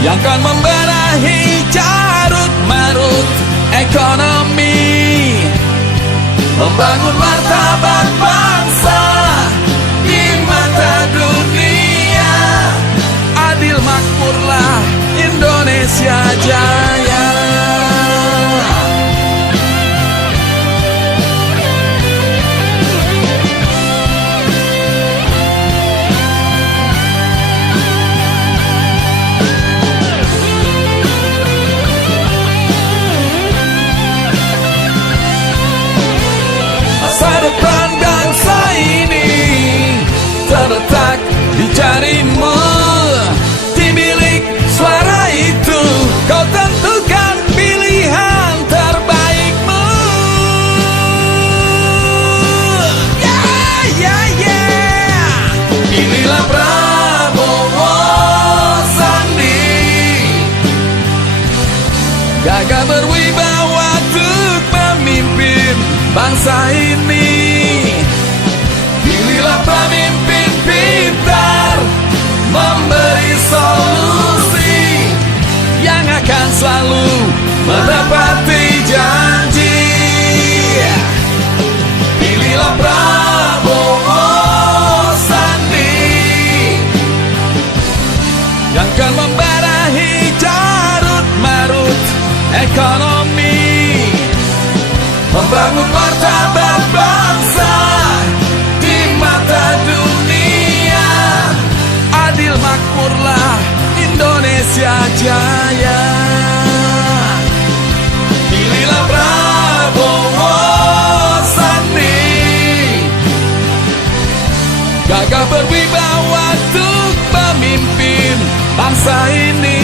yang kan membenahi carut marut ekonomi, membangun martabat bangsa di mata dunia. Adil makmurlah Indonesia Jaya. Masa depan bangsa ini terletak di jarimu. Di bilik suara itu kau tentukan pilihan terbaikmu. Pilihlah Prabowo Sandi, gagah berwibawa untuk memimpin bangsa ini. Pilihlah pemimpin pintar, memberi solusi yang akan selalu menepati janji. Pilihlah Prabowo Sandi, yang akan membenahi carut marut ekonomi, membangun martabat bangsa di mata dunia. Adil makmurlah Indonesia Jaya. Pilihlah Prabowo Sandi, gagah berwibawa untuk memimpin bangsa ini.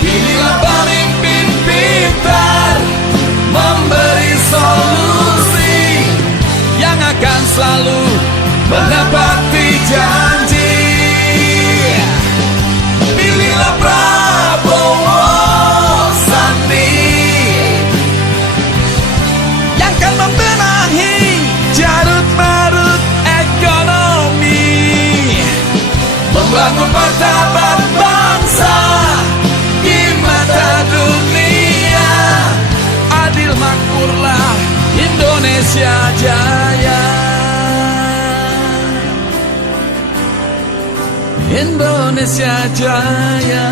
Pilihlah pemimpin pintar, memberi solusi yang akan selalu menepati janji. Pilihlah Prabowo Sandi, yang akan membenahi carut marut ekonomi, membangun martabat bangsa di mata dunia. Adil makmurlah Indonesia Jaya. Indonesia Jaya.